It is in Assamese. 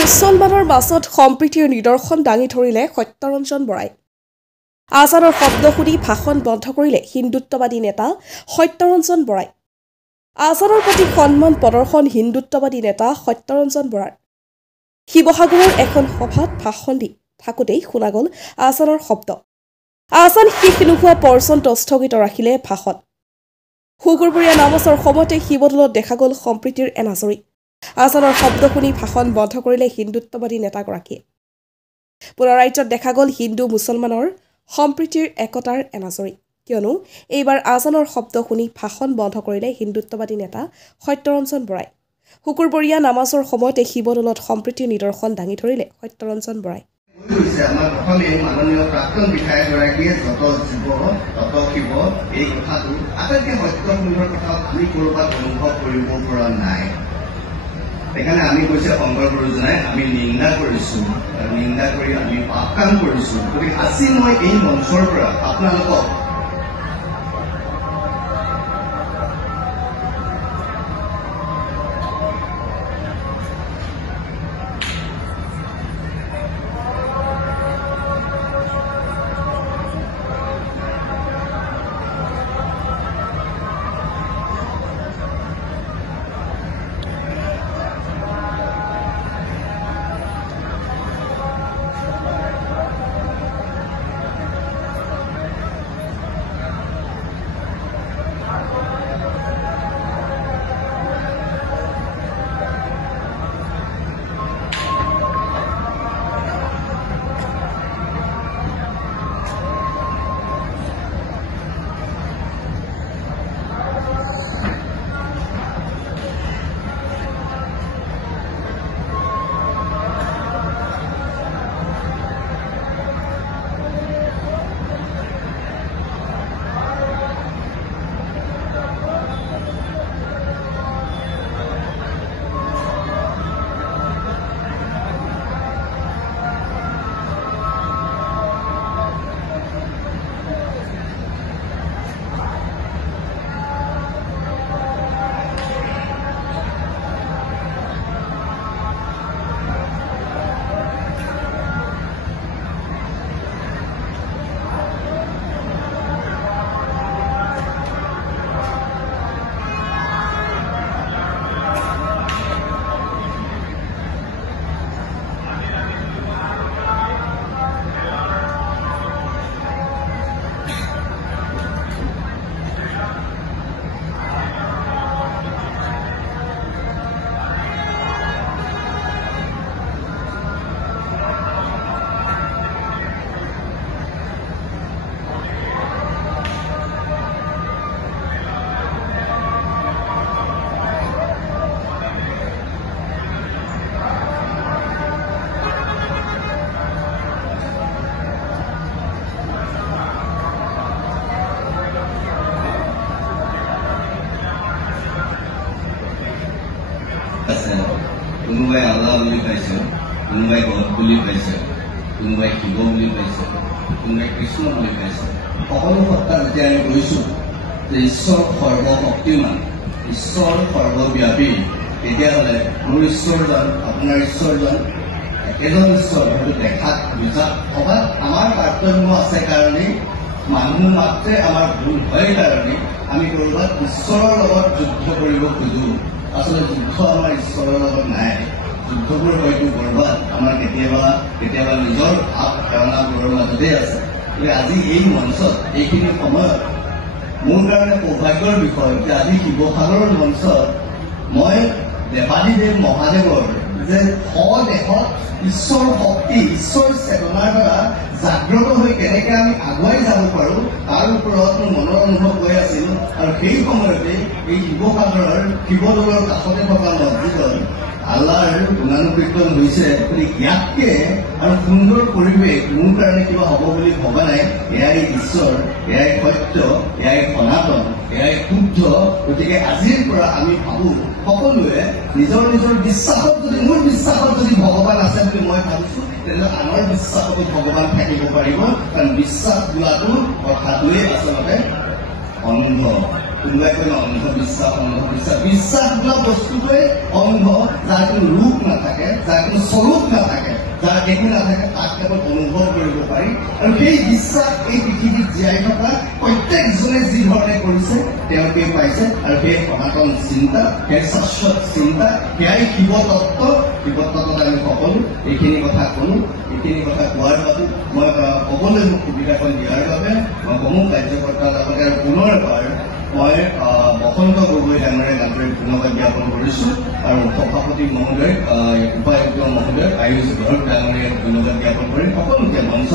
মুছলমানৰ মাজত সম্প্ৰীতিৰ নিদৰ্শন দাঙি ধৰিলে সত্যৰঞ্জন বৰাই। আজানৰ শব্দ শুনি ভাষণ বন্ধ কৰিলে হিন্দুত্ববাদী নেতা সত্যৰঞ্জন বৰাই। আজানৰ প্ৰতি সন্মান প্ৰদৰ্শন হিন্দুত্ববাদী নেতা সত্যৰঞ্জন বৰাৰ। শিৱসাগৰৰ এখন সভাত ভাষণ দি থাকোঁতেই শুনা গ'ল আজানৰ শব্দ। আজান শেষ নোহোৱা পৰ্যন্ত স্থগিত ৰাখিলে ভাষণ। সুগুৰবৰীয়া নামচৰ সময়তে শিৱদৌলত দেখা গ'ল সম্প্ৰীতিৰ এনাজৰী। আজানৰ শব্দ শুনি ভাষণ বন্ধ কৰিলে হিন্দুত্ববাদী নেতাগৰাকীয়ে। পুনৰ ৰাজ্যত দেখা গ'ল হিন্দু মুছলমানৰ সম্প্ৰীতিৰ একতাৰ এনাজৰী, কিয়নো এইবাৰ আজানৰ শব্দ শুনি ভাষণ বন্ধ কৰিলে হিন্দুত্ববাদী নেতা সত্যৰঞ্জন বৰাই। শুকুৰবৰীয়া নামাজৰ সময়তে শিৱদৌলত সম্প্ৰীতিৰ নিদৰ্শন দাঙি ধৰিলে সত্যৰঞ্জন বৰাই। আমাৰ অসমে মাননীয় প্ৰাক্তন বিধায়কগৰাকীয়ে যত জীৱ তত শিৱ এই কথাটো আটাইতকৈ সত্যপূৰ্ণ কথা আমি ক'ৰবাত অনুভৱ কৰিব পৰা নাই। সেইকাৰণে আমি কৈছে শংকৰ গুৰুজনাই আমি নিন্দা কৰিছোঁ আৰু নিন্দা কৰি আমি পাপ কাম কৰিছোঁ। গতিকে আজি মই এই মঞ্চৰ পৰা আপোনালোকক কোনোবাই আল্লাহ বুলি পাইছে, কোনোবাই গড বুলি পাইছে, কোনোবাই শিৱ বুলি পাইছে, কোনোবাই কৃষ্ণ বুলি পাইছে। সকলো সত্তা যেতিয়া আমি কৈছোঁ যে ঈশ্বৰ সৰ্বশক্তিমান, ঈশ্বৰ সৰ্বব্যাপী, তেতিয়াহ'লে মোৰ ঈশ্বৰজন আপোনাৰ ঈশ্বৰজন একেজন ঈশ্বৰ, হয়তো দেখাত বুজাত অবাত আমাৰ পাৰ্থক্য আছে কাৰণেই, মানুহ মাত্ৰে আমাৰ ভুল হয় কাৰণেই আমি ক'ৰবাত ঈশ্বৰৰ লগত যুদ্ধ কৰিব খোজোঁ। আচলতে যুদ্ধ আমাৰ ঈশ্বৰৰ লগত নাই। যুদ্ধবোৰ হয়তো ক'ৰবাত আমাৰ কেতিয়াবা নিজৰ ভাৱ ধাৰণাবোৰৰ মাজতে আছে। গতিকে আজি এই মঞ্চত এইখিনি সময়ত মোৰ কাৰণে সৌভাগ্যৰ বিষয় যে আজি শিৱসাগৰৰ মঞ্চত মই দেৱাদিদেৱ মহাদেৱৰ যে দেশত ঈশ্বৰ শক্তি, ঈশ্বৰ চেতনাৰ দ্বাৰা জাগ্ৰত হৈ কেনেকৈ আমি আগুৱাই যাব পাৰোঁ তাৰ ওপৰত মোৰ মনৰ অনুভৱ হৈ আছিল। আৰু সেই সময়তে এই শিৱসাগৰৰ শিৱদৌলৰ কাষতে থকা মছজিদত আল্লাহৰ গুণানুকীৰ্তন হৈছে। ইয়াতকে আৰু সুন্দৰ পৰিৱেশ মোৰ কাৰণে কিবা হ'ব বুলি ভবা নাই। এয়াই ঈশ্বৰ, এয়াই সত্য, এয়াই সনাতন, এয়াই শুদ্ধ। গতিকে আজিৰ পৰা আমি ভাবোঁ সকলোৱে নিজৰ নিজৰ বিশ্বাসত, যদি মোৰ বিশ্বাসত যদি ভগৱান আছে বুলি মই ভাবিছোঁ, তেনেহ'লে আনৰ বিশ্বাসতো ভগৱান থাকিব পাৰিব। কাৰণ বিশ্বাস বোলাটো কথাটোৱেই আচলতে অন্ধ। কোনোবাই কয় অন্ধবিশ্বাস, বিশ্বাস বোলা বস্তুটোৱে অন্ধ, যাৰ কোনো ৰূপ নাথাকে, যাৰ কোনো স্বৰূপ নাথাকে, যাৰ একো নাথাকে, তাক কেৱল অনুভৱ কৰিব পাৰি। আৰু সেই বিশ্বাস এই পৃথিৱীত জীয়াই থকা প্ৰত্যেকজনে যি ধৰণে কৰিছে তেওঁলোকে পাইছে। আৰু সেই সনাতন চিন্তা, সেই শাশ্বত চিন্তা, সেয়াই শিৱতত্ত্ব। শিৱতত্ত্বত আমি সকলো এইখিনি কথা ক'লো। এইখিনি কথা কোৱাৰ বাবে মই ক'বলৈ মোক সুবিধাকণ দিয়াৰ বাবে মই সমূহ কাৰ্যকৰ্তাৰ লগতে আৰু পুনৰবাৰ মই বসন্ত গগৈ ডাঙৰীয়াক আন্তৰিক ধন্যবাদ জ্ঞাপন কৰিছোঁ। আৰু সভাপতি মহোদয়, উপায়ুক্ত মহোদয়, আয়োজক ডাঙৰীয়াক ধন্যবাদ জ্ঞাপন কৰি সকলোকে মঞ্চ